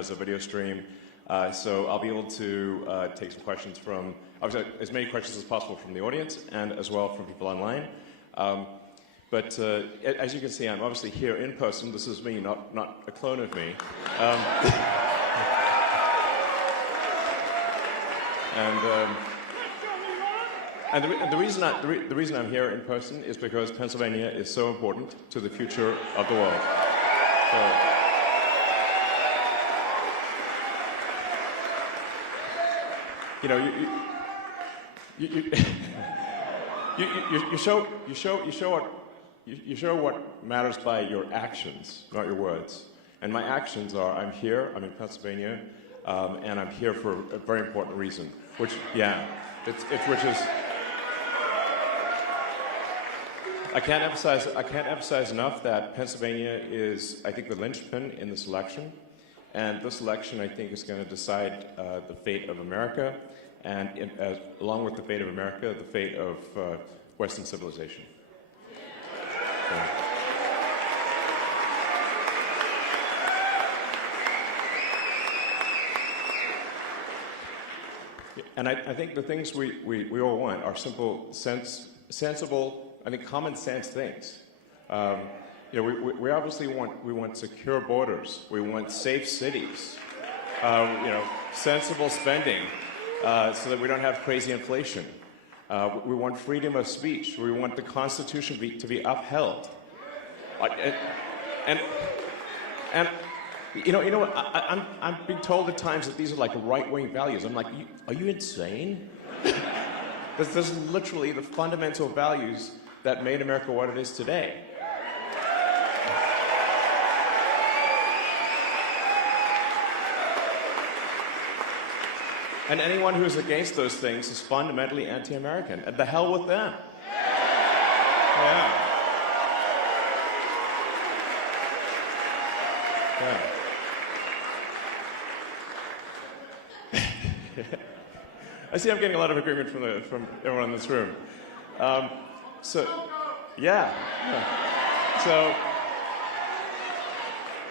has a video stream. So I'll be able to take some questions from, obviously, as many questions as possible from the audience and as well from people online. But as you can see, I'm obviously here in person. This is me, not a clone of me. And the reason I'm here in person is because Pennsylvania is so important to the future of the world. So, you know, you show what matters by your actions, not your words. And my actions are: I'm here, I'm in Pennsylvania, and I'm here for a very important reason. Which, yeah, which is. I can't emphasize enough that Pennsylvania is, I think, the linchpin in this election. And this election, I think, is going to decide the fate of America, and along with the fate of America, the fate of Western civilization. So. And I think the things we all want are simple, sensible, I think, common sense things. You know, we obviously want secure borders. We want safe cities. You know, sensible spending, so that we don't have crazy inflation. We want freedom of speech. We want the Constitution to be upheld. And you know what? I'm being told at times that these are like right-wing values. I'm like, are you insane? This is literally the fundamental values that made America what it is today. And anyone who is against those things is fundamentally anti-American. And the hell with them. Yeah. I see I'm getting a lot of agreement from everyone in this room. So, yeah. So,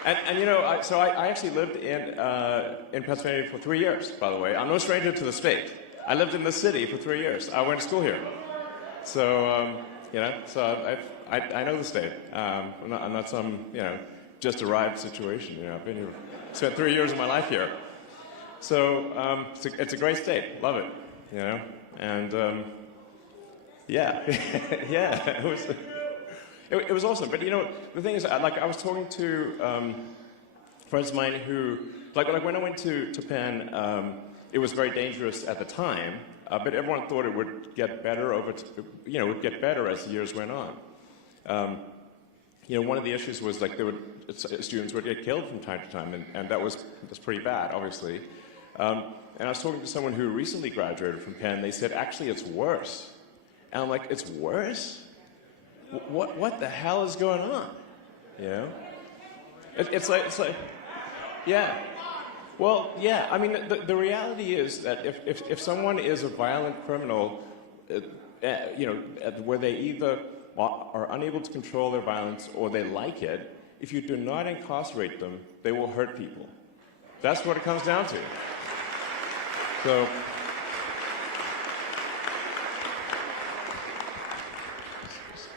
and you know, I actually lived in Pennsylvania for 3 years, by the way. I'm no stranger to the state. I lived in the city for 3 years. I went to school here. So, you know, so I know the state. I'm not some, you know, just arrived situation. You know, I've been here, spent 3 years of my life here. So it's a great state. Love it. You know, and yeah, yeah, it was awesome. But you know, the thing is, like, I was talking to friends of mine who, like when I went to Penn, it was very dangerous at the time. But everyone thought it would get better it would get better as the years went on. You know, one of the issues was like students would get killed from time to time, and that's pretty bad, obviously. And I was talking to someone who recently graduated from Penn. They said, actually, it's worse. And I'm like, it's worse? What the hell is going on? You know? It's like, yeah. Well, yeah. I mean, the reality is that if someone is a violent criminal, you know, where they either are unable to control their violence or they like it, if you do not incarcerate them, they will hurt people. That's what it comes down to.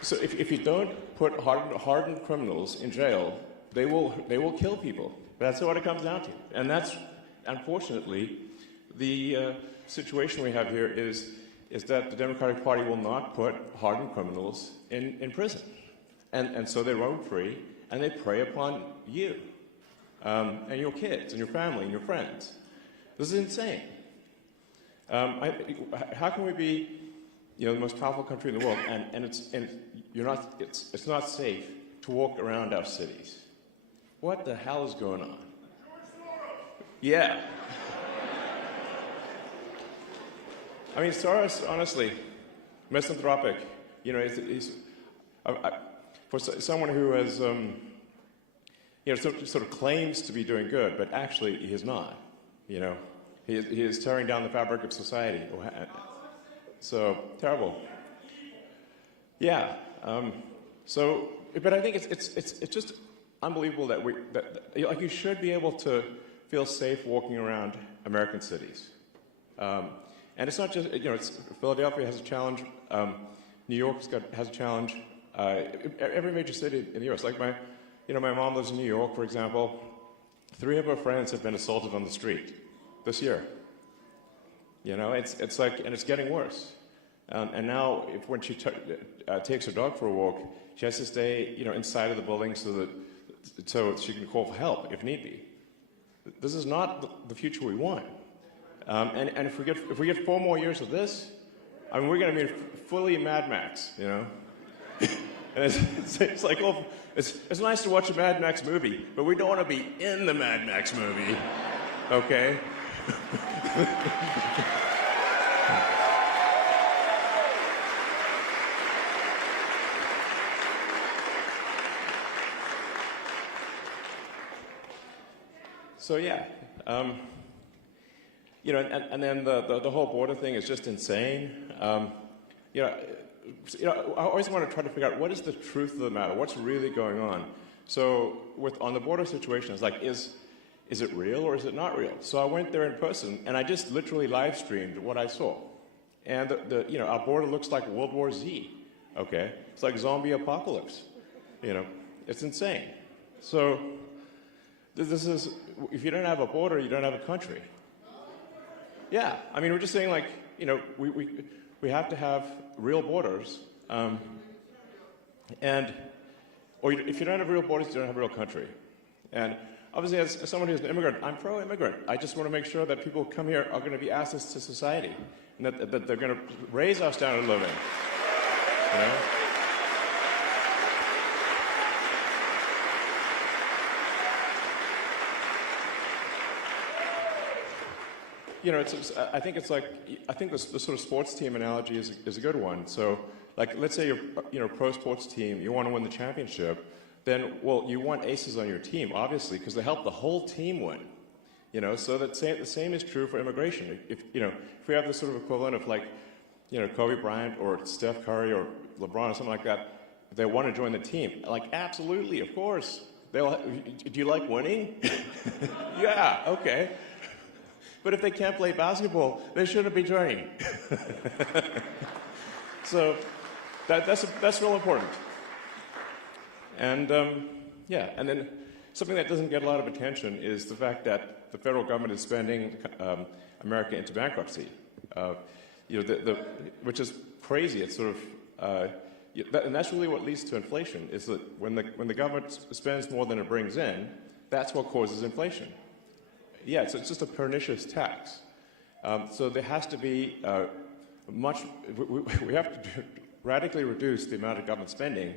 So if you don't put hardened criminals in jail, they will kill people. That's what it comes down to. And that's, unfortunately, the situation we have here is that the Democratic Party will not put hardened criminals in prison. And so they roam free, and they prey upon you, and your kids, and your family, and your friends. This is insane. How can we be, you know, the most powerful country in the world, and it's not safe to walk around our cities? What the hell is going on? Yeah. I mean, Soros, honestly, misanthropic. You know, for someone who has, you know, sort of claims to be doing good, but actually he is not. You know, he is tearing down the fabric of society. So terrible. Yeah. But I think it's just unbelievable that like, you should be able to feel safe walking around American cities. And it's not just, Philadelphia has a challenge, New York has a challenge, every major city in the U.S. Like my mom lives in New York, for example. 3 of her friends have been assaulted on the street this year. It's like, and it's getting worse. And now, when she takes her dog for a walk, she has to stay, inside of the building so she can call for help if need be. This is not the future we want. And if we get 4 more years of this, I mean, we're going to be fully Mad Max, And it's like, well, it's nice to watch a Mad Max movie, but we don't want to be in the Mad Max movie, okay? So yeah, and then the whole border thing is just insane. I always want to try to figure out what is the truth of the matter, what's really going on. So on the border situation, it's like, is it real or is it not real? So I went there in person, and I just literally live streamed what I saw. And our border looks like World War Z. Okay, it's like zombie apocalypse. It's insane. So this is, if you don't have a border, you don't have a country. Yeah, I mean, we're just saying, like, we have to have real borders, or if you don't have real borders, you don't have a real country. And obviously, as someone who's an immigrant, I'm pro-immigrant. I just want to make sure that people who come here are going to be assets to society, and that they're going to raise our standard of living. I think the sort of sports team analogy is a good one. So, like, let's say you're a pro sports team, you want to win the championship, then, well, you want aces on your team, obviously, because they help the whole team win. So the same is true for immigration. If we have this sort of equivalent of, like, Kobe Bryant or Steph Curry or LeBron or something like that, if they want to join the team, like, absolutely, of course. Do you like winning? Yeah, okay. But if they can't play basketball, they shouldn't be joining. So that's real important. And and then something that doesn't get a lot of attention is the fact that the federal government is spending America into bankruptcy. Which is crazy. It's sort of, and that's really what leads to inflation. Is that when the government spends more than it brings in, that's what causes inflation. Yeah, so it's just a pernicious tax. So there has to be we have to radically reduce the amount of government spending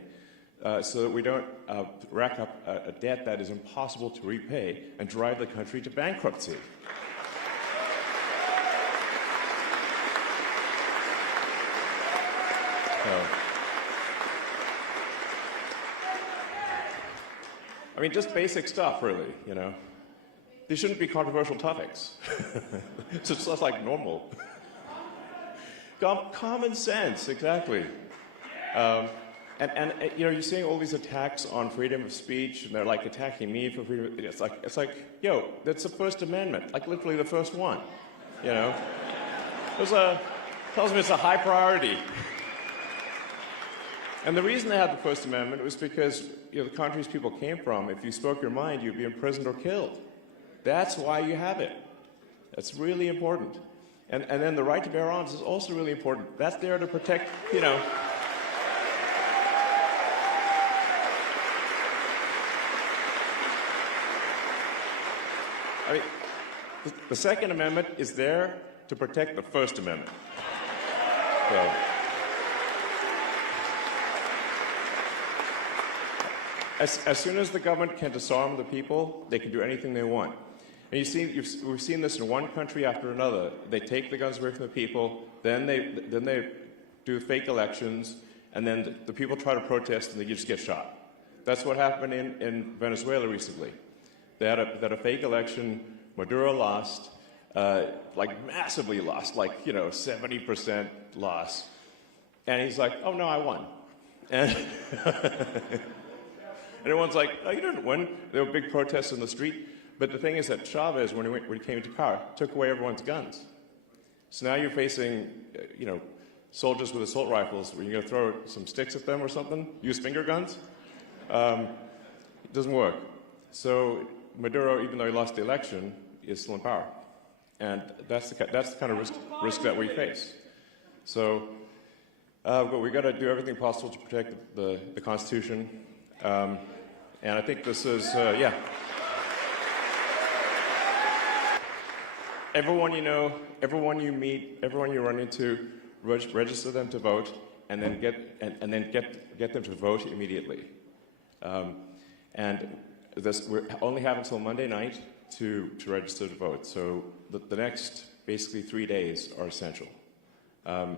so that we don't rack up a debt that is impossible to repay and drive the country to bankruptcy. I mean, just basic stuff, really, These shouldn't be controversial topics. It's just like normal. Common sense, exactly. And you're seeing all these attacks on freedom of speech, and they're like attacking me for freedom. It's like, yo, that's the First Amendment, like literally the first one. Tells me it's a high priority. And the reason they had the First Amendment was because the countries people came from, if you spoke your mind, you'd be imprisoned or killed. That's why you have it. That's really important. And then the right to bear arms is also really important. That's there to protect, I mean, the Second Amendment is there to protect the First Amendment. So, as soon as the government can disarm the people, they can do anything they want. And we've seen this in one country after another. They take the guns away from the people, then they do fake elections, and then the people try to protest and they just get shot. That's what happened in Venezuela recently. They had a fake election. Maduro lost, like massively lost, like 70% loss. And he's like, "Oh no, I won." And everyone's like, "Oh, you didn't win." There were big protests in the street. But the thing is that Chavez, when he came to power, took away everyone's guns. So now you're facing, soldiers with assault rifles. Where you're going to throw some sticks at them or something? Use finger guns? It doesn't work. So Maduro, even though he lost the election, is still in power, and that's the kind of risk that we face. So, but we got to do everything possible to protect the Constitution, and I think this is Everyone you know, everyone you meet, everyone you run into, register them to vote, and then get them to vote immediately. And we only have until Monday night to register to vote. So the next basically 3 days are essential. And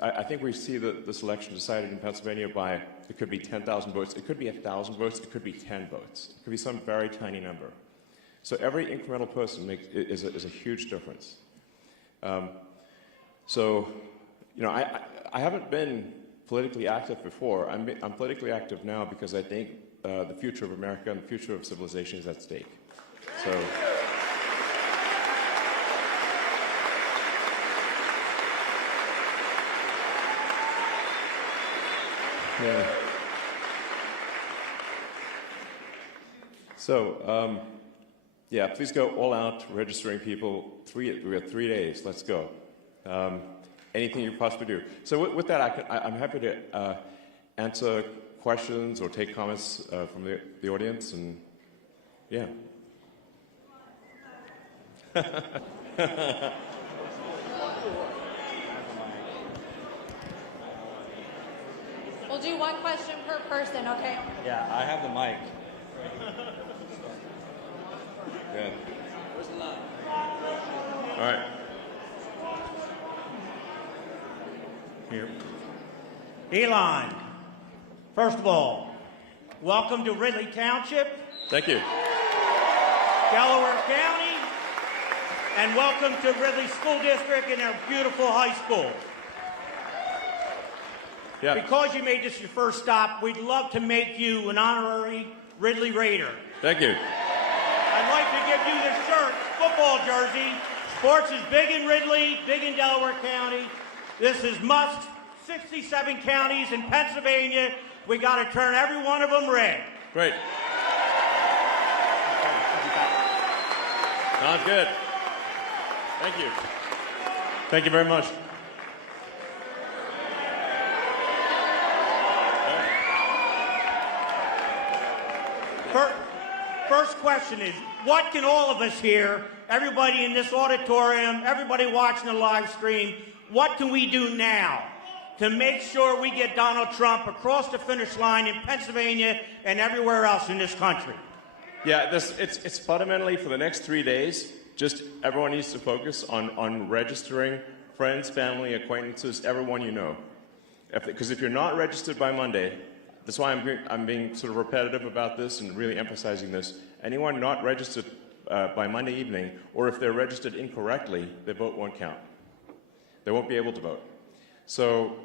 I think we see this election decided in Pennsylvania by, it could be 10,000 votes, it could be 1,000 votes, it could be 10 votes, it could be some very tiny number. So every incremental person is a huge difference. I haven't been politically active before. I'm politically active now because I think the future of America and the future of civilization is at stake. So. Yeah. So, please go all out registering people. We have 3 days. Let's go. Anything you possibly do. So with that, I'm happy to answer questions or take comments from the audience, and yeah. We'll do one question per person, okay? Yeah, I have the mic. Yeah. All right. Here. Elon, first of all, welcome to Ridley Township, Thank you. Delaware County, and welcome to Ridley School District and our beautiful high school. Yeah. Because you made this your first stop, we'd love to make you an honorary Ridley Raider. Thank you. I'd like to give you this shirt, football jersey. Sports is big in Ridley, big in Delaware County. This is Musk's 67 counties in Pennsylvania. We got to turn every one of them red. Great. Sounds good. Thank you. Thank you very much. First question is, what can all of us here, everybody in this auditorium, everybody watching the live stream, what can we do now to make sure we get Donald Trump across the finish line in Pennsylvania and everywhere else in this country? Yeah, it's fundamentally for the next 3 days, just everyone needs to focus on registering friends, family, acquaintances, everyone you know. Because if you're not registered by Monday, that's why I'm being sort of repetitive about this and really emphasizing this. Anyone not registered by Monday evening, or if they're registered incorrectly, their vote won't count. They won't be able to vote. So,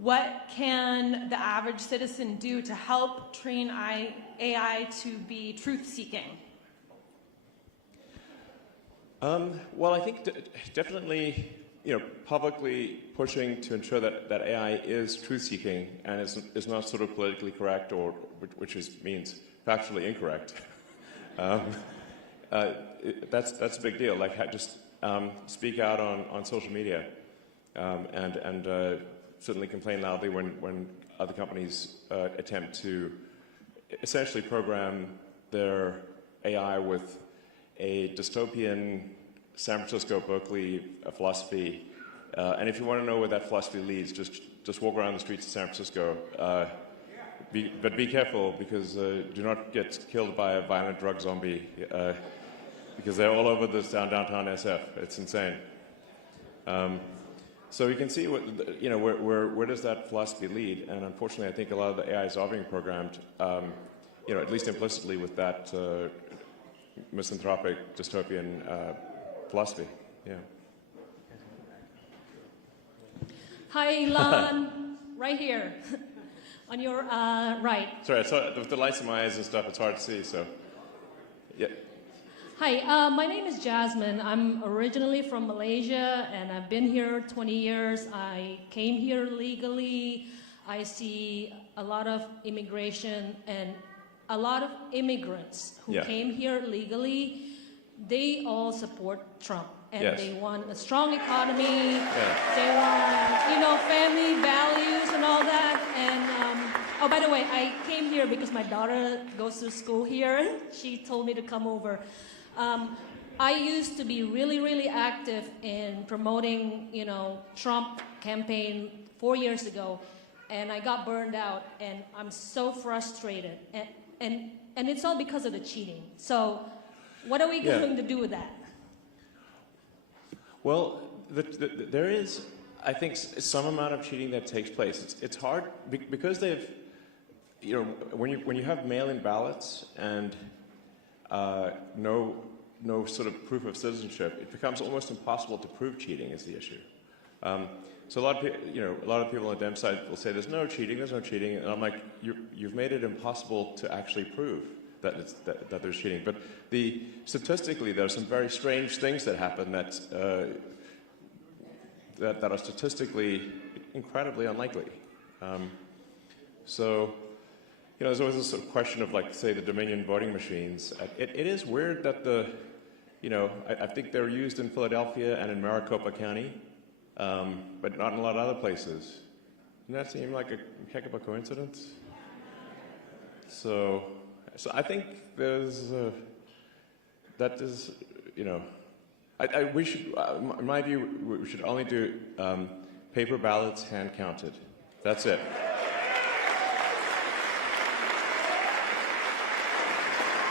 what can the average citizen do to help train AI to be truth-seeking? Well, I think definitely, publicly pushing to ensure that AI is truth-seeking and is not sort of politically correct, or which means factually incorrect. That's a big deal. Like, just speak out on social media, and certainly complain loudly when other companies attempt to essentially program their AI with a dystopian San Francisco, Berkeley philosophy. And if you want to know where that philosophy leads, just walk around the streets of San Francisco. But be careful, because do not get killed by a violent drug zombie, because they're all over this downtown SF. It's insane. So you can see where does that philosophy lead? And unfortunately, I think a lot of the AIs are being programmed, at least implicitly, with that misanthropic dystopian philosophy. Yeah. Hi, Elon. Right here. On your right. Sorry, with the lights in my eyes and stuff, it's hard to see, so. Yeah. Hi, my name is Jasmine. I'm originally from Malaysia, and I've been here 20 years. I came here legally. I see a lot of immigration and a lot of immigrants who came here legally. They all support Trump, and they want a strong economy. They want, family values and all that. And oh, by the way, I came here because my daughter goes to school here. She told me to come over. I used to be really, really active in promoting, Trump campaign 4 years ago, and I got burned out, and I'm so frustrated, and it's all because of the cheating. So, what are we going to do with that? Well, there is, I think, some amount of cheating that takes place. It's hard because they've, when you have mail-in ballots and no sort of proof of citizenship, it becomes almost impossible to prove cheating is the issue. So a lot of people on the Dem side will say there's no cheating, and I'm like, you've made it impossible to actually prove that there's cheating. But statistically, there are some very strange things that happen that are statistically incredibly unlikely. There's always this sort of question of, like, say, the Dominion voting machines. It is weird that I think they're used in Philadelphia and in Maricopa County, but not in a lot of other places. Doesn't that seem like a heck of a coincidence? So I think we should, in my view, we should only do paper ballots hand counted. That's it.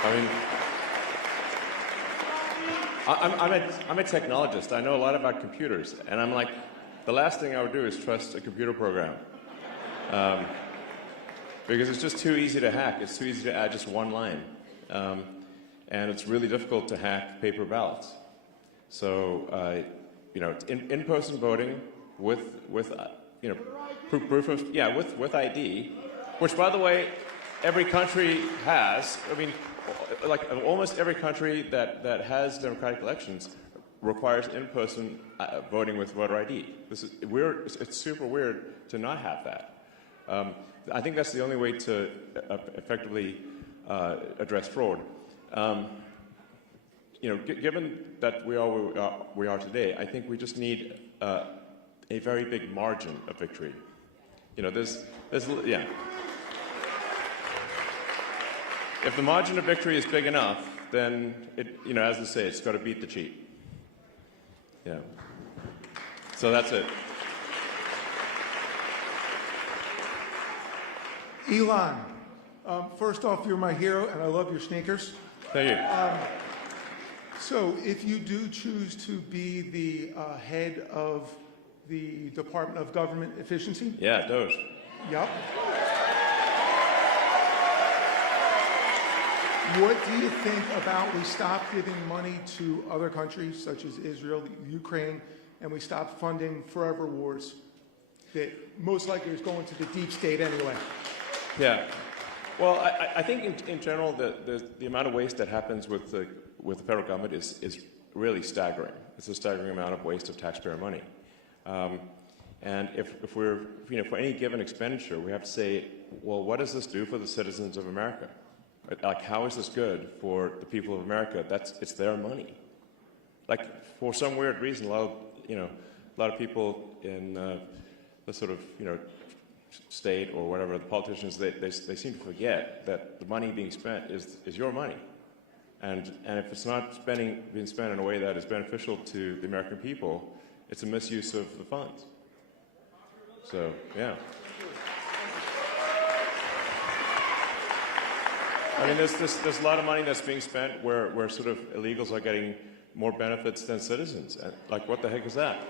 I mean, I'm a technologist. I know a lot about computers, and I'm like, the last thing I would do is trust a computer program, because it's just too easy to hack. It's too easy to add just one line, and it's really difficult to hack paper ballots. So, it's in-person voting with proof of with ID, which, by the way, every country has. I mean, like almost every country that has democratic elections requires in-person voting with voter ID. This is weird. It's super weird to not have that. I think that's the only way to effectively address fraud. Given that we are today, I think we just need a very big margin of victory. If the margin of victory is big enough, then as they say, it's got to beat the cheat. Yeah. So that's it. Elon, first off, you're my hero, and I love your sneakers. Thank you. So if you do choose to be the head of the Department of Government Efficiency. Yeah, those. Yep. What do you think about we stop giving money to other countries such as Israel, Ukraine, and we stop funding forever wars that most likely is going to the deep state anyway? Yeah. Well, I think in general the amount of waste that happens with the federal government is really staggering. It's a staggering amount of waste of taxpayer money. And if we're, for any given expenditure, we have to say, well, what does this do for the citizens of America? Like, how is this good for the people of America? It's their money. Like, for some weird reason, a lot of people in the sort of, state or whatever, the politicians, they seem to forget that the money being spent is your money. And if it's not being spent in a way that is beneficial to the American people, it's a misuse of the funds. So, yeah. I mean, there's a lot of money that's being spent where sort of illegals are getting more benefits than citizens. And, like, what the heck is that?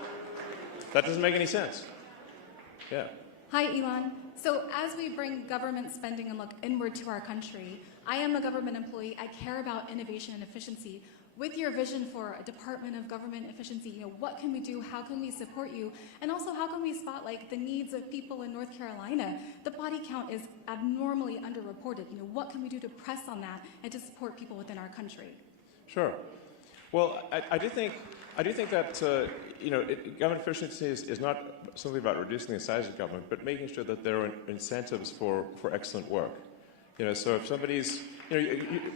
That doesn't make any sense. Yeah. Hi, Elon. So as we bring government spending and look inward to our country, I am a government employee. I care about innovation and efficiency. With your vision for a Department of Government Efficiency, what can we do? How can we support you? And also, how can we spot the needs of people in North Carolina? The body count is abnormally underreported. What can we do to press on that and to support people within our country? Sure. Well, I do think that government efficiency is not simply about reducing the size of government, but making sure that there are incentives for excellent work. So if somebody's,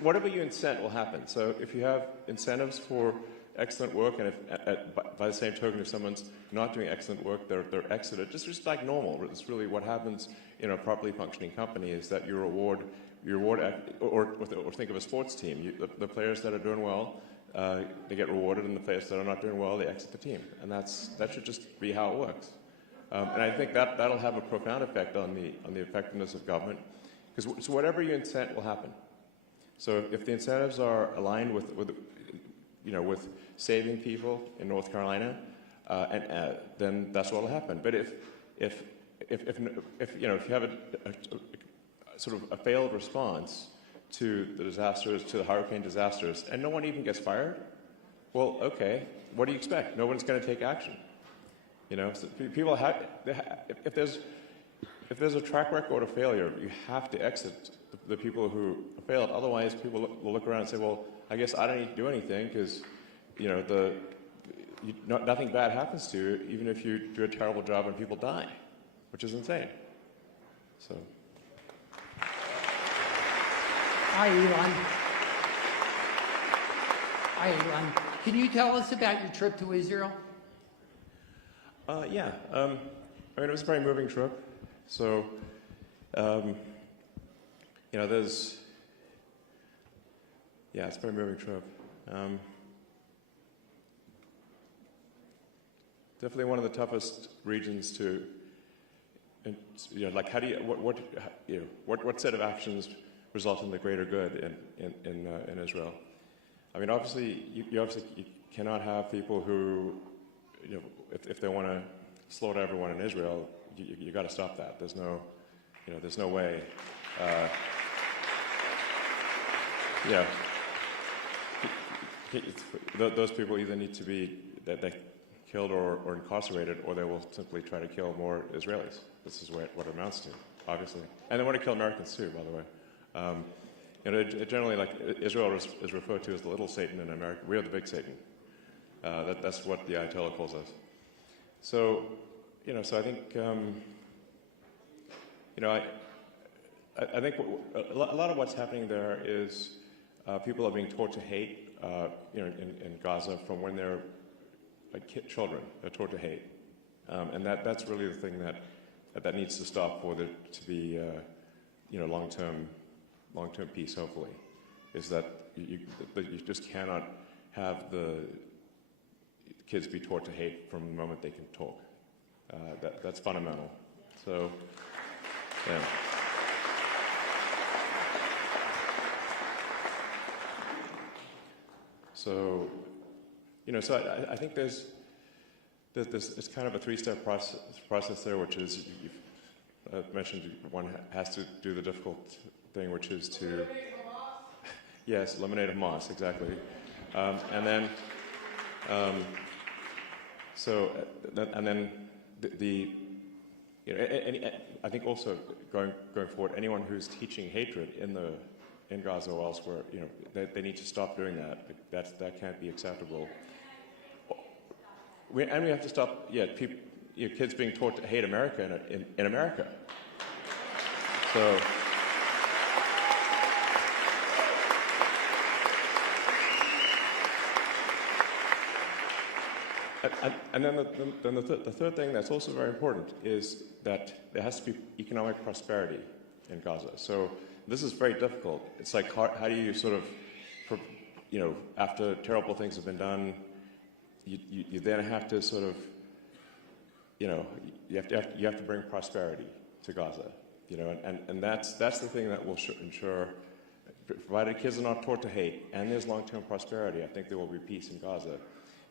whatever you incent will happen. So if you have incentives for excellent work, and by the same token, if someone's not doing excellent work, they're exited. Just like normal. It's really what happens in a properly functioning company is that you reward, or think of a sports team. The players that are doing well, they get rewarded, and the players that are not doing well, they exit the team. And that should just be how it works. And I think that'll have a profound effect on the effectiveness of government. So whatever you incent will happen. So if the incentives are aligned with saving people in North Carolina, then that's what will happen. But if you have a sort of a failed response to the disasters, to the hurricane disasters, and no one even gets fired, well, okay, what do you expect? No one's going to take action. So people if there's a track record of failure, you have to exit the people who failed. Otherwise, people will look around and say, well, I guess I don't need to do anything because, nothing bad happens to you, even if you do a terrible job and people die, which is insane. So. Hi, Elon. Hi, Elon. Can you tell us about your trip to Israel? Yeah. It was a very moving trip. So, it's a very moving trip. Definitely one of the toughest regions to, how do you, what set of actions result in the greater good in Israel? I mean, obviously, you cannot have people who, if they want to slaughter everyone in Israel, you got to stop that. There's no way. Those people either need to be killed or incarcerated, or they will simply try to kill more Israelis. This is what it amounts to, obviously. And they want to kill Americans too, by the way. Generally, Israel is referred to as the little Satan in America. We are the big Satan. That's what the Ayatollah calls us. So, so I think, I think a lot of what's happening there is people are being taught to hate, in Gaza from when they're children. They're taught to hate, and that's really the thing that needs to stop for there to be, long-term peace. Hopefully, is that you just cannot have the kids be taught to hate from the moment they can talk. That's fundamental. So, yeah. So, so I think there's it's kind of a three-step process there, which is you've mentioned one has to do the difficult thing, which is to eliminate Hamas, exactly, and then I think also going forward, anyone who's teaching hatred in Gaza or elsewhere, they need to stop doing that. That can't be acceptable. We have to stop, kids being taught to hate America in America. So. And then the third thing that's also very important is that there has to be economic prosperity in Gaza. So this is very difficult. It's like how do you sort of, after terrible things have been done, you then have to sort of, you have to bring prosperity to Gaza, and that's the thing that will ensure, provided kids are not taught to hate and there's long-term prosperity, I think there will be peace in Gaza.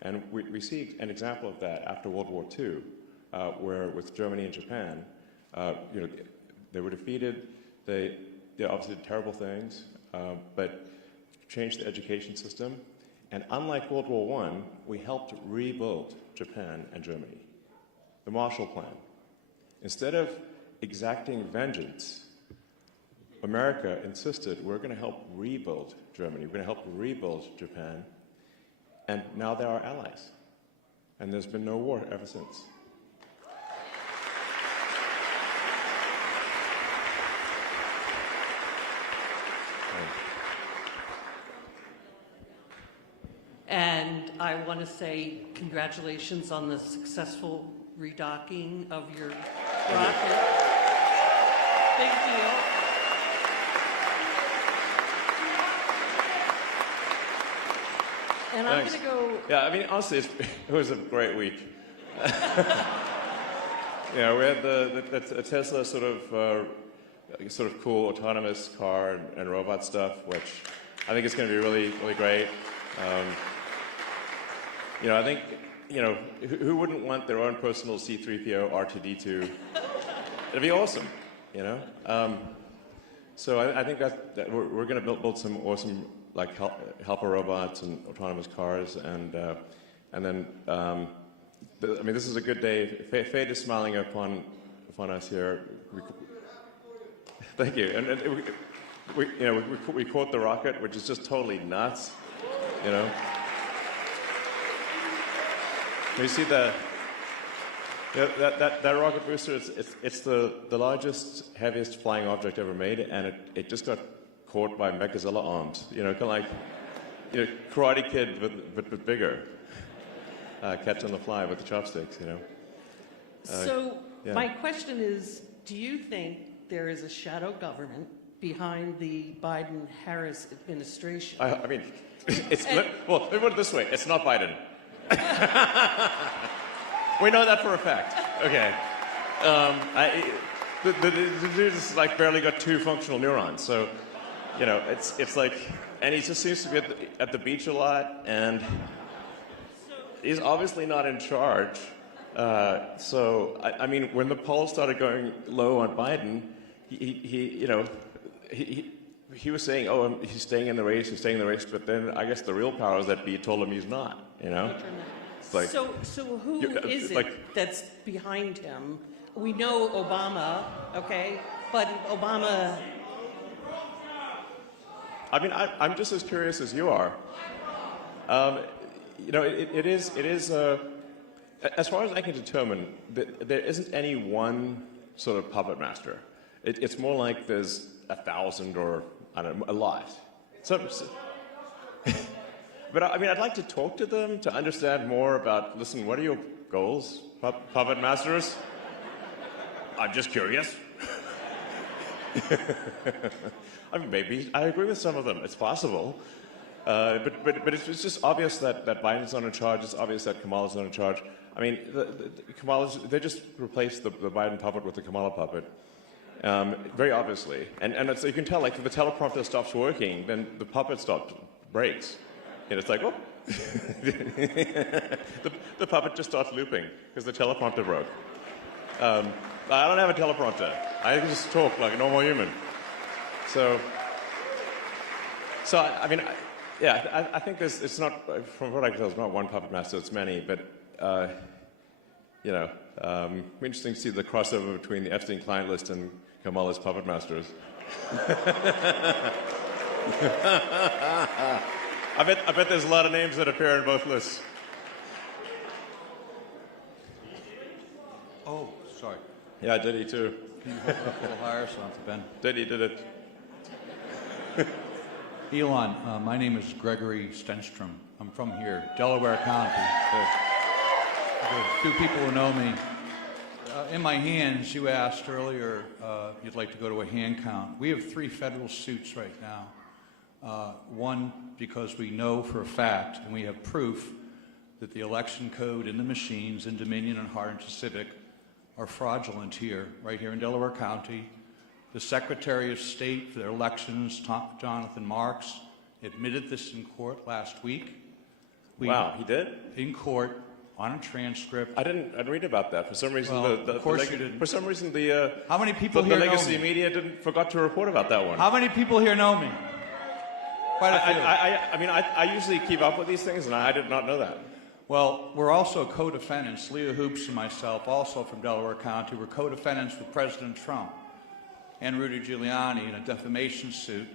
And we see an example of that after World War II, where with Germany and Japan, they were defeated. They obviously did terrible things, but changed the education system. And unlike World War I, we helped rebuild Japan and Germany. The Marshall Plan. Instead of exacting vengeance, America insisted we're going to help rebuild Germany, we're going to help rebuild Japan, and now they're our allies. And there's been no war ever since. And I want to say congratulations on the successful redocking of your rocket. Big deal. And I'm going to go... Yeah, I mean, honestly, it was a great week. We had the Tesla sort of cool autonomous car and robot stuff, which I think is going to be really, really great. I think, who wouldn't want their own personal C-3PO R2-D2? It'd be awesome, So I think that we're going to build some awesome helper robots and autonomous cars, and then this is a good day. Fate is smiling upon us here. Thank you. And we caught the rocket, which is just totally nuts. You see that rocket booster? It's the largest, heaviest flying object ever made, and it just got caught by Mechazilla arms. Kind of like Karate Kid, but bigger. Catch on the fly with the chopsticks. So yeah. My question is, do you think there is a shadow government behind the Biden-Harris administration? I mean, well, let me put it this way: it's not Biden. We know that for a fact. Okay. The dude has barely got 2 functional neurons, so it's like, and he just seems to be at the beach a lot, and he's obviously not in charge. So I mean, when the polls started going low on Biden, he was saying, "Oh, he's staying in the race," but then I guess the real powers that be told him he's not. It's like, so who is it that's behind him? We know Obama, okay, but Obama. I mean, I'm just as curious as you are. It is. As far as I can determine, there isn't any one sort of puppet master. It's more like there's 1,000 or I don't know, a lot. But I mean, I'd like to talk to them to understand more about. Listen, what are your goals, puppet masters? I'm just curious. I mean, maybe I agree with some of them. It's possible, but it's just obvious that Biden's not in charge. It's obvious that Kamala's not in charge. I mean, they just replaced the Biden puppet with the Kamala puppet, very obviously. And so you can tell, if the teleprompter stops working, then the puppet breaks. And it's like, oh, the puppet just starts looping because the teleprompter broke. I don't have a teleprompter. I can just talk like a normal human. So I mean, I think it's not, from what I can tell, it's not one puppet master, it's many, but, interesting to see the crossover between the Epstein client list and Kamala's puppet masters. I bet there's a lot of names that appear in both lists. Oh, sorry. Yeah, Diddy too. Can you hold it up a little higher so it's Ben? Diddy did it. Elon, my name is Gregory Stenstrom. I'm from here, Delaware County. There's 2 people who know me. In my hands, you asked earlier you'd like to go to a hand count. We have 3 federal suits right now. One, because we know for a fact, and we have proof, that the election code in the machines in Dominion and Hardin to Civic are fraudulent here, right here in Delaware County. The Secretary of State for their elections, Jonathan Marks, admitted this in court last week. Wow, he did? In court, on a transcript. I didn't read about that. For some reason, of course you didn't. For some reason, the how many people the here legacy know me? media forgot to report about that one. How many people here know me? Quite a few. I mean, I usually keep up with these things, and I did not know that. Well, we're also co-defendants. Leah Hoops and myself, also from Delaware County, were co-defendants with President Trump and Rudy Giuliani in a defamation suit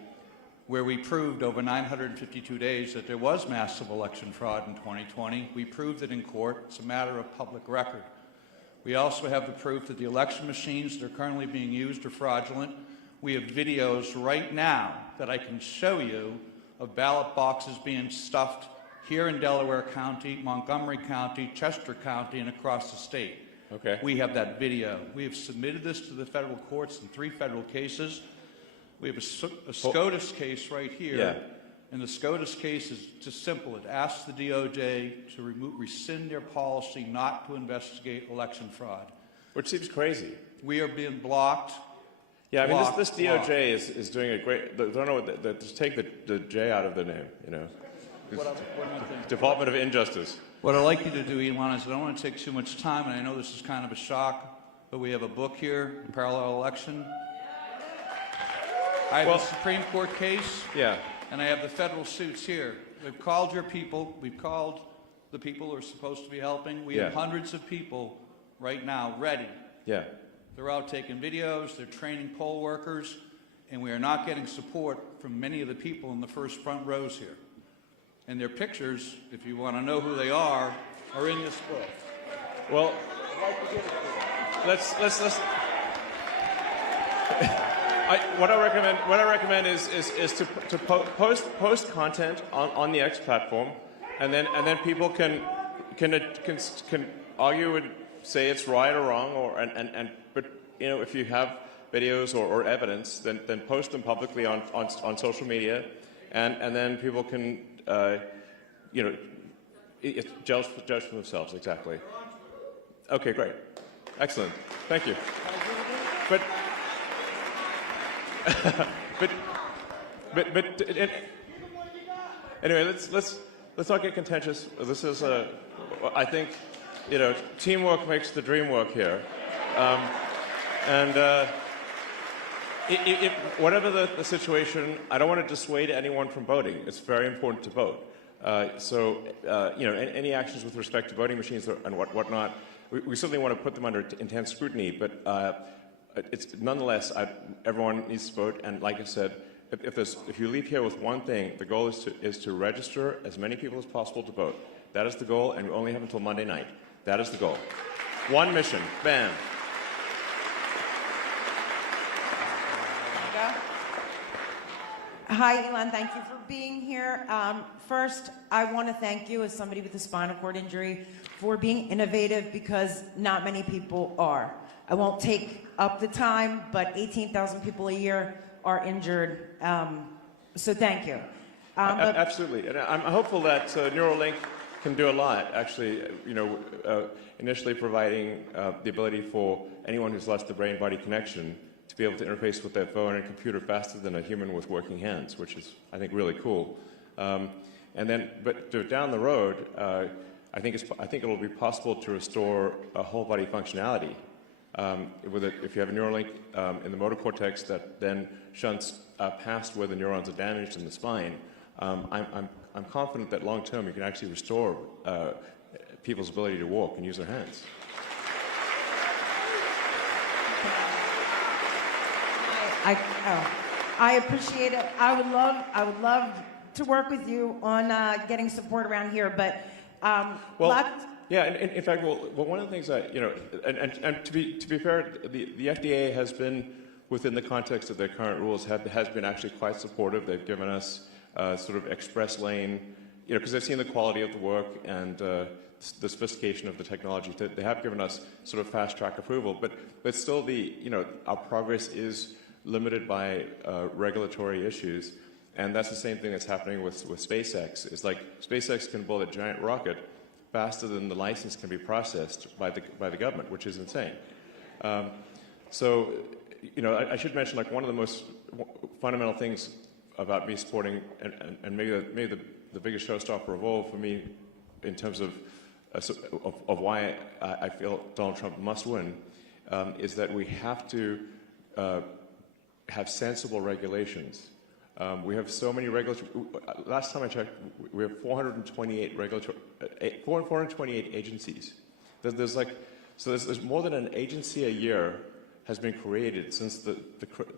where we proved over 952 days that there was massive election fraud in 2020. We proved it in court. It's a matter of public record. We also have the proof that the election machines that are currently being used are fraudulent. We have videos right now that I can show you of ballot boxes being stuffed here in Delaware County, Montgomery County, Chester County, and across the state. Okay. We have that video. We have submitted this to the federal courts in 3 federal cases. We have a SCOTUS case right here. Yeah. And the SCOTUS case is just simple. It asks the DOJ to rescind their policy not to investigate election fraud. Which seems crazy. We are being blocked. Yeah, I mean, blocked, this blocked. DOJ is doing a great. I don't know what. Just take the J out of the name. You know. Department of Injustice. What I'd like you to do, Elon, is I don't want to take too much time, and I know this is kind of a shock, but we have a book here, Parallel Election. I have the Supreme Court case, Yeah. and I have the federal suits here. We've called your people. We've called the people who are supposed to be helping. We have Yeah. hundreds of people right now ready. Yeah. They're out taking videos. They're training poll workers, and we are not getting support from many of the people in the first front rows here. And their pictures, if you want to know who they are in this book. Well, let's. What I recommend is to post content on the X platform, and then people can argue and say it's right or wrong, but you know, if you have videos or evidence, then post them publicly on social media, and then people can you know, judge for themselves. Exactly. Okay, great, excellent, thank you. Anyway, let's not get contentious. This is I think, you know, teamwork makes the dream work here, if whatever the situation, I don't want to dissuade anyone from voting. It's very important to vote. You know, any actions with respect to voting machines and whatnot, we certainly want to put them under intense scrutiny, but it's nonetheless, everyone needs to vote. And like I said, if you leave here with one thing, the goal is to register as many people as possible to vote. That is the goal, and we only have until Monday night. That is the goal. One mission. Bam. Hi, Elon. Thank you for being here. First, I want to thank you, as somebody with a spinal cord injury, for being innovative, because not many people are. I won't take up the time, but 18,000 people a year are injured. So thank you. Absolutely. And I'm hopeful that Neuralink can do a lot, actually, you know, initially providing the ability for anyone who's lost the brain-body connection to be able to interface with their phone and computer faster than a human with working hands, which is, I think, really cool. But down the road, I think it'll be possible to restore a whole body functionality. If you have a Neuralink in the motor cortex that then shunts past where the neurons are damaged in the spine, I'm confident that long term you can actually restore people's ability to walk and use their hands. I appreciate it. I would love to work with you on getting support around here, but yeah, in fact, one of the things you know, and to be fair, the FDA has been, within the context of their current rules, has been actually quite supportive. They've given us sort of express lane, you know, because they've seen the quality of the work and the sophistication of the technology. They have given us sort of fast track approval, but still, you know, our progress is limited by regulatory issues, and that's the same thing that's happening with SpaceX. It's like SpaceX can build a giant rocket faster than the license can be processed by the government, which is insane. So, you know, I should mention, like, one of the most fundamental things about me supporting, and maybe the biggest showstopper of all for me, in terms of why I feel Donald Trump must win, is that we have to have sensible regulations We have so many regulatory. Last time I checked, we have 428 agencies. There's more than an agency a year has been created since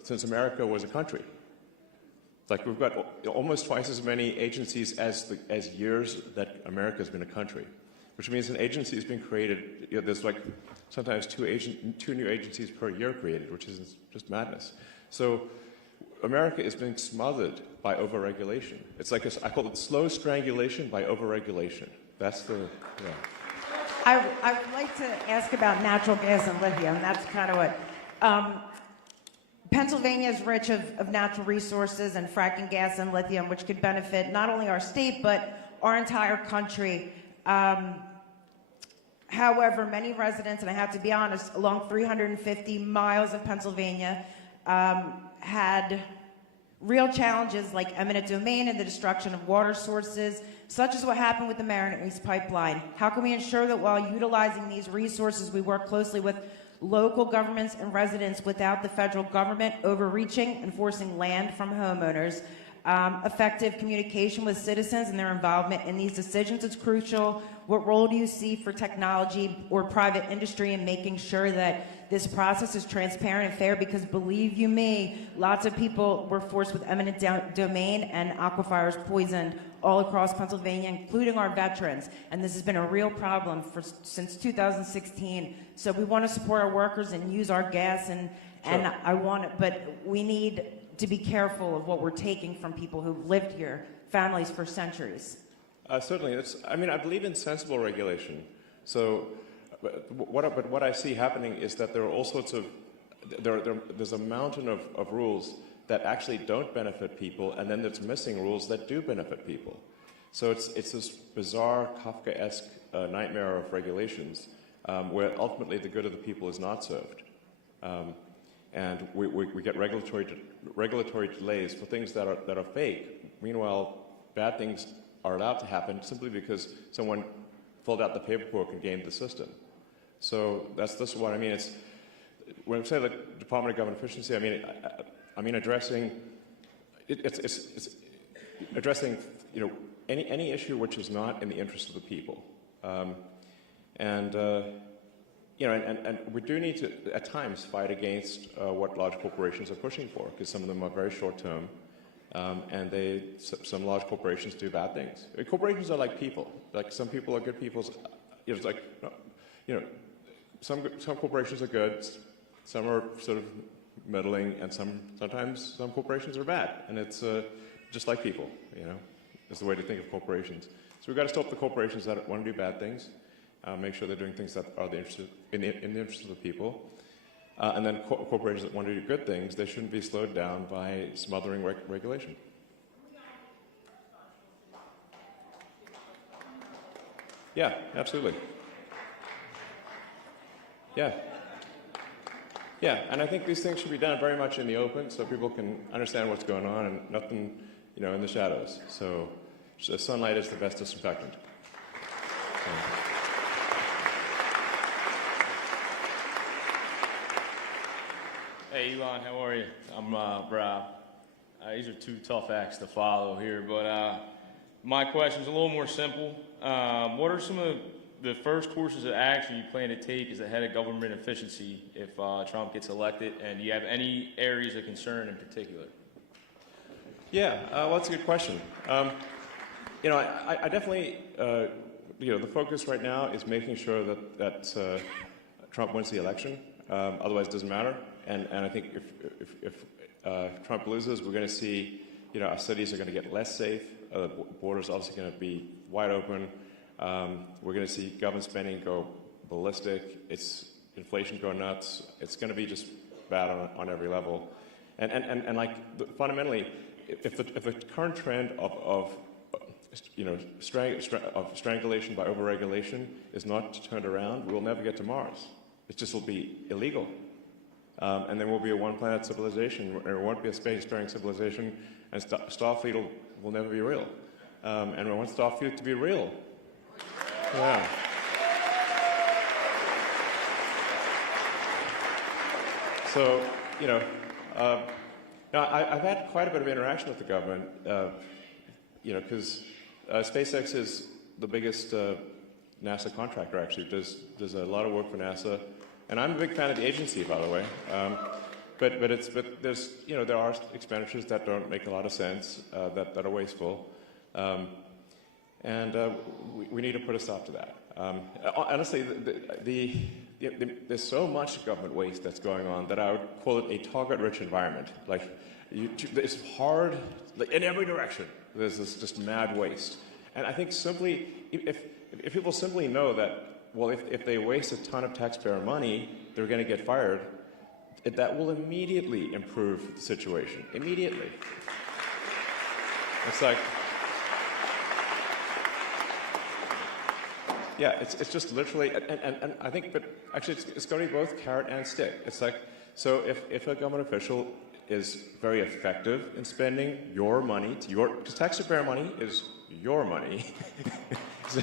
since America was a country. Like we've got almost twice as many agencies as years that America's been a country, which means an agency has been created. There's like sometimes two new agencies per year created, which is just madness. So America is being smothered by overregulation. It's like I call it slow strangulation by overregulation. That's the I would like to ask about natural gas and lithium. That's kind of what. Pennsylvania is rich of natural resources and fracking gas and lithium, which could benefit not only our state, but our entire country. However, many residents, and I have to be honest, along 350 miles of Pennsylvania had real challenges like eminent domain and the destruction of water sources, such as what happened with the Mariner East pipeline. How can we ensure that while utilizing these resources, we work closely with local governments and residents without the federal government overreaching and forcing land from homeowners? Effective communication with citizens and their involvement in these decisions is crucial. What role do you see for technology or private industry in making sure that this process is transparent and fair? Because believe you me, lots of people were forced with eminent domain and aquifers poisoned all across Pennsylvania, including our veterans. And this has been a real problem since 2016. So we want to support our workers and use our gas, but we need to be careful of what we're taking from people who've lived here, families for centuries. Certainly. I believe in sensible regulation. So, but what I see happening is that there are all sorts of, there's a mountain of rules that actually don't benefit people, and then there's missing rules that do benefit people. So it's this bizarre Kafkaesque nightmare of regulations where ultimately the good of the people is not served. And we get regulatory delays for things that are fake. Meanwhile, bad things are allowed to happen simply because someone filled out the paperwork and gamed the system. So this is what I mean. It's when I say the Department of Government Efficiency, I mean addressing it's addressing any issue which is not in the interest of the people, and we do need to at times fight against what large corporations are pushing for, because some of them are very short term. And some large corporations do bad things. Corporations are like people. Like some people are good people. Some corporations are good, some are sort of meddling, and sometimes some corporations are bad. And it's just like people. Is the way to think of corporations. So we've got to stop the corporations that want to do bad things, make sure they're doing things that are in the interest of the people. And then corporations that want to do good things, they shouldn't be slowed down by smothering regulation. Yeah, absolutely. Yeah, and I think these things should be done very much in the open so people can understand what's going on and nothing, in the shadows. So sunlight is the best disinfectant. Hey, Elon, how are you? I'm Rob. These are two tough acts to follow here, but my question's a little more simple. What are some of the first courses of action you plan to take as the head of government efficiency if Trump gets elected, and do you have any areas of concern in particular? Yeah, well, that's a good question. I definitely, the focus right now is making sure that Trump wins the election. Otherwise, it doesn't matter. And I think if Trump loses, we're going to see, our cities are going to get less safe. The border's obviously going to be wide open. We're going to see government spending go ballistic. It's inflation go nuts. It's going to be just bad on every level. And fundamentally, if the current trend of strangulation by overregulation is not turned around, we'll never get to Mars. It just will be illegal. And then we'll be a one-planet civilization. There won't be a space-faring civilization, and Starfleet will never be real. And we want Starfleet to be real. Yeah. So, Now, I've had quite a bit of interaction with the government, because SpaceX is the biggest NASA contractor, actually. Does a lot of work for NASA. And I'm a big fan of the agency, by the way. But there's, there are expenditures that don't make a lot of sense, that are wasteful. And we need to put a stop to that. Honestly, there's so much government waste that's going on that I would call it a target-rich environment. Like, it's hard, like, in every direction. There's this just mad waste. And I think simply, if people simply know that, well, if they waste a ton of taxpayer money, they're going to get fired, that will immediately improve the situation. Immediately. It's like, yeah, it's just literally, and I think, but actually it's going to be both carrot and stick. It's like, so if a government official is very effective in spending your money, because taxpayer money is your money. So,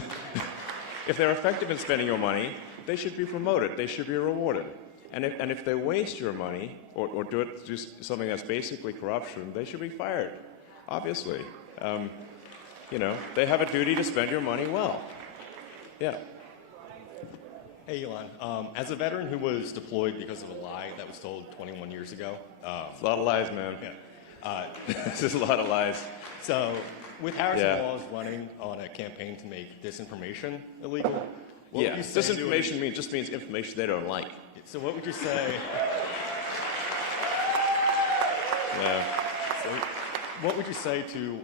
if they're effective in spending your money, they should be promoted, they should be rewarded. And if they waste your money, or do something that's basically corruption, they should be fired, obviously. They have a duty to spend your money well. Yeah. Hey, Elon. As a veteran who was deployed because of a lie that was told 21 years ago. It's a lot of lies, man. Yeah. It's just a lot of lies. So, with Harrison Laws running on a campaign to make disinformation illegal, what would you say disinformation just means information they don't like. So what would you say? Yeah. So what would you say to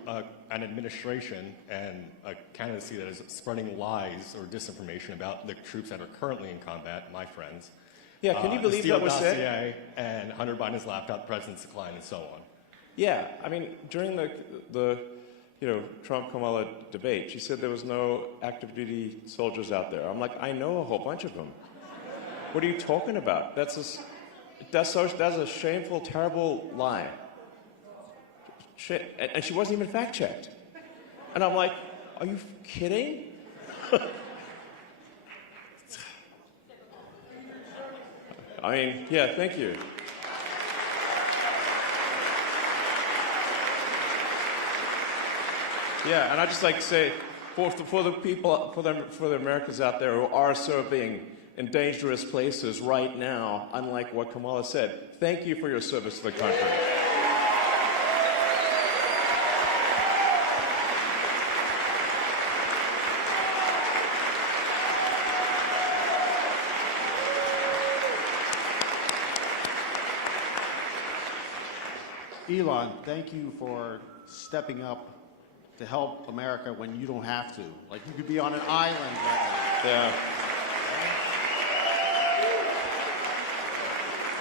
an administration and a candidacy that is spreading lies or disinformation about the troops that are currently in combat, my friends? Yeah, can you believe that was said? And Hunter Biden's laptop, the president's decline, and so on. Yeah, I mean, during the Trump-Kamala debate, she said there was no active duty soldiers out there. I'm like, I know a whole bunch of them. What are you talking about? That's a shameful, terrible lie. Shit. And she wasn't even fact-checked. And I'm like, are you kidding? I mean, yeah, thank you. Yeah, and I just like to say, for the people, for the Americans out there who are serving in dangerous places right now, unlike what Kamala said, thank you for your service to the country. Elon, thank you for stepping up to help America when you don't have to. Like, you could be on an island right now. Yeah.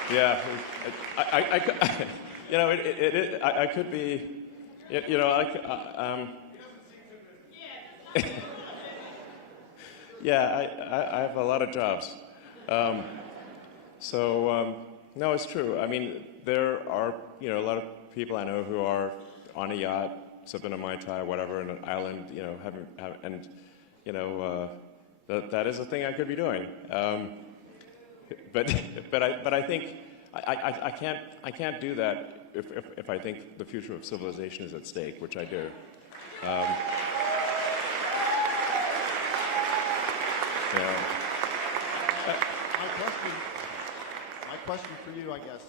Yeah, I could be, yeah, I have a lot of jobs. No, it's true. I mean, there are, a lot of people I know who are on a yacht, sipping a Mai Tai, whatever, in an island, that is a thing I could be doing. But I think I can't do that if I think the future of civilization is at stake, which I do. My question for you, I guess.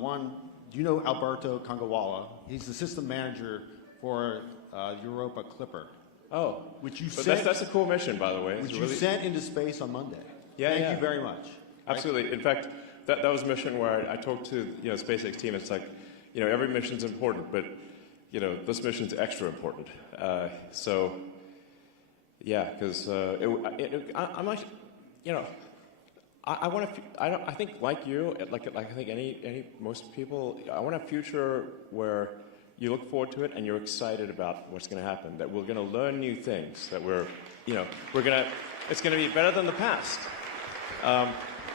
One, do you know Alberto Kangawala? He's the system manager for Europa Clipper. Oh, which you that's a cool mission, by the way. Which you sent into space on Monday. Yeah, Thank you very much. Absolutely. In fact, that was a mission where I talked to SpaceX team. It's like, every mission's important, but this mission's extra important. Yeah, because I'm like, I think like you, like I think most people, I want a future where you look forward to it and you're excited about what's going to happen. That we're going to learn new things. That it's going to be better than the past.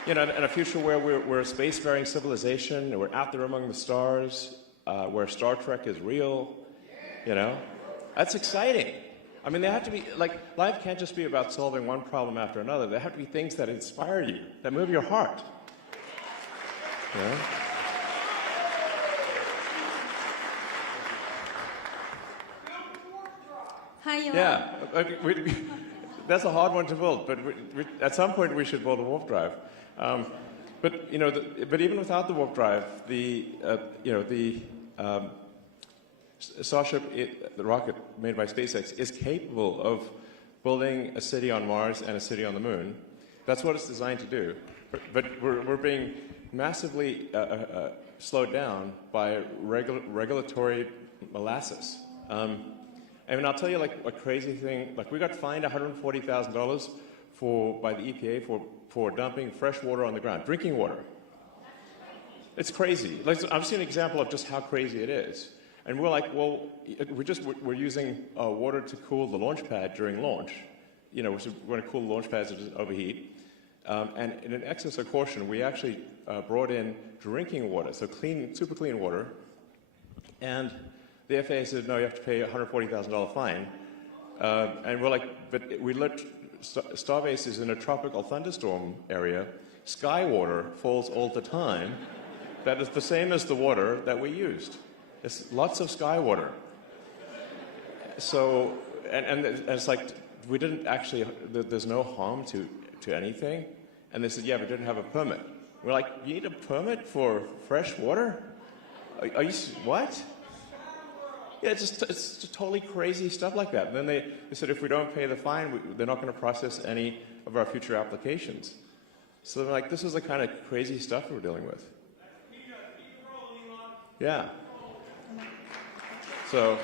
And a future where we're a spacefaring civilization, and we're out there among the stars, where Star Trek is real. That's exciting. I mean, they have to be, life can't just be about solving one problem after another. There have to be things that inspire you, that move your heart. Elon. Yeah, that's a hard one to build, but at some point we should build a warp drive. But you know, but even without the warp drive, the Starship, the rocket made by SpaceX, is capable of building a city on Mars and a city on the Moon. That's what it's designed to do. But we're being massively slowed down by regulatory molasses. I mean, I'll tell you like a crazy thing. Like we got fined $140,000 by the EPA for dumping fresh water on the ground, drinking water. It's crazy. Like I've seen an example of just how crazy it is. And we're like, well, we're using water to cool the launch pad during launch. You know, we're going to cool the launch pads so it doesn't overheat. And in an excess of caution, we actually brought in drinking water, so clean, super clean water. And the FAA said, no, you have to pay a $140,000 fine. And we're like, but we let Starbase is in a tropical thunderstorm area. Sky water falls all the time. That is the same as the water that we used. It's lots of sky water. So, and it's like, we didn't actually, there's no harm to anything. And they said, yeah, we didn't have a permit. We're like, you need a permit for fresh water? Are you, what? Yeah, it's just totally crazy stuff like that. And then they said if we don't pay the fine, they're not going to process any of our future applications. So they're like, this is the kind of crazy stuff we're dealing with. Yeah. So.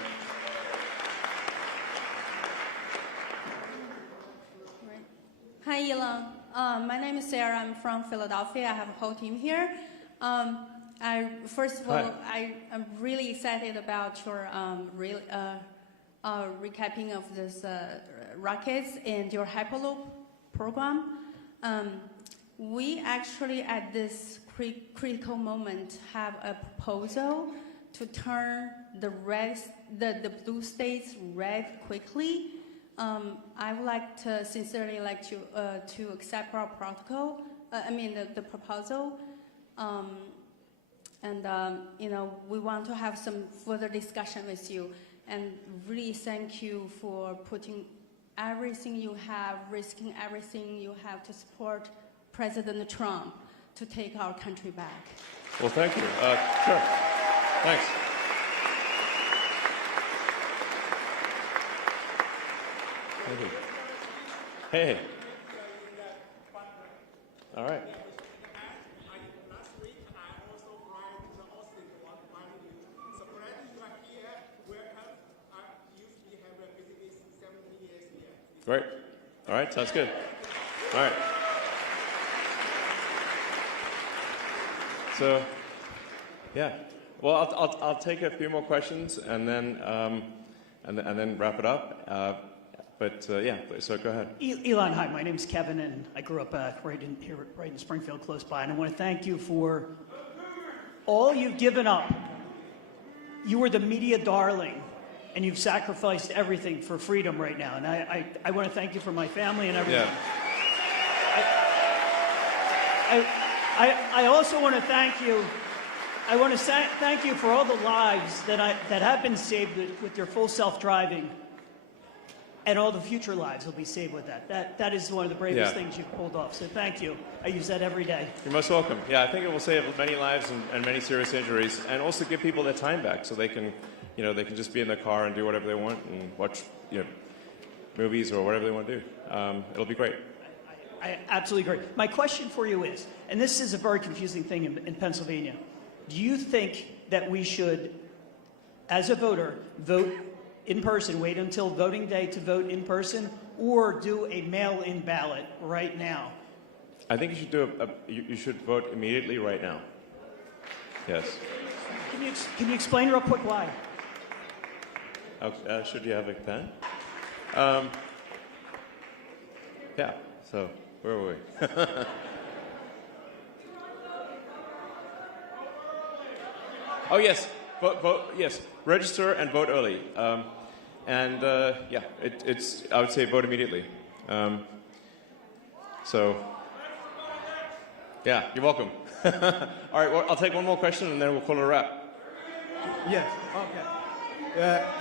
Hi, Elon. My name is Sarah. I'm from Philadelphia. I have a whole team here. First of all, I'm really excited about your recapping of this rockets and your Hyperloop program. We actually, at this critical moment, have a proposal to turn the blue states red quickly. I would like to sincerely to accept our protocol. The proposal. You know, we want to have some further discussion with you, and really thank you for putting everything you have, risking everything you have to support President Trump to take our country back. Well, thank you. Sure. Thanks. Thank you. Hey. All right. Great. All right, sounds good. All right. So, yeah. Well, I'll take a few more questions and then wrap it up. Yeah. So go ahead. Elon, hi. My name's Kevin, and I grew up right in Springfield, close by. And I want to thank you for all you've given up. You were the media darling. And you've sacrificed everything for freedom right now. And I want to thank you for my family and everything. Yeah. I also want to thank you. I want to thank you for all the lives that have been saved with your full self-driving, and all the future lives will be saved with that. That is one of the bravest things you've pulled off. So thank you. I use that every day. You're most welcome. Yeah, I think it will save many lives and many serious injuries, and also give people their time back so they can. You know, they can just be in their car and do whatever they want and watch, movies or whatever they want to do. It'll be great. I absolutely agree. My question for you is, and this is a very confusing thing in Pennsylvania, do you think that we should, as a voter, vote in person, wait until voting day to vote in person, or do a mail-in ballot right now? I think you should you should vote immediately right now. Yes. Can you explain real quick why? Should you have a pen? Yeah, so where were we? Oh, yes, vote, yes, register and vote early. It's I would say vote immediately. Yeah, you're welcome. All right, well, I'll take one more question and then we'll call it a wrap. Yes, okay.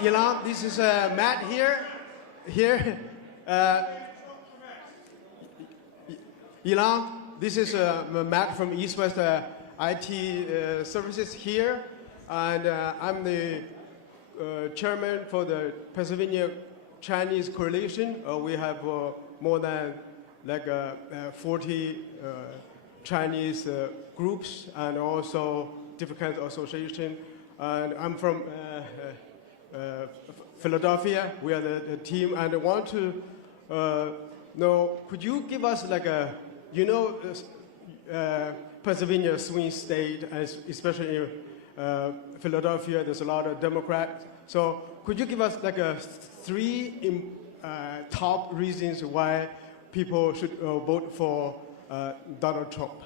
Elon, this is Matt here. here, Elon, this is Matt from East West IT Services here, and I'm the chairman for the Pennsylvania Chinese Coalition. We have more than 40 Chinese groups and also different kinds of associations. And I'm from Philadelphia. We are the team, and I want to know, could you give us Pennsylvania swing state, especially in Philadelphia, there's a lot of Democrats. So could you give us three top reasons why people should vote for Donald Trump?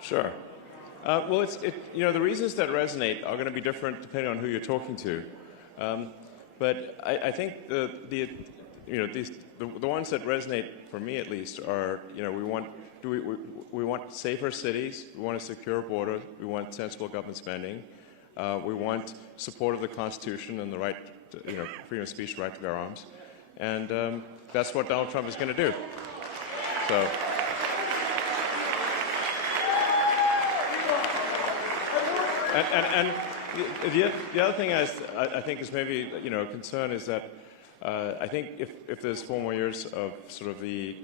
Sure. Well, the reasons that resonate are going to be different depending on who you're talking to. But I think the ones that resonate for me at least are, we want safer cities, we want a secure border, we want sensible government spending, we want support of the Constitution and the right, freedom of speech, right to bear arms, and that's what Donald Trump is going to do. So. And the other thing I think is maybe a concern is that I think if there's 4 more years of sort of the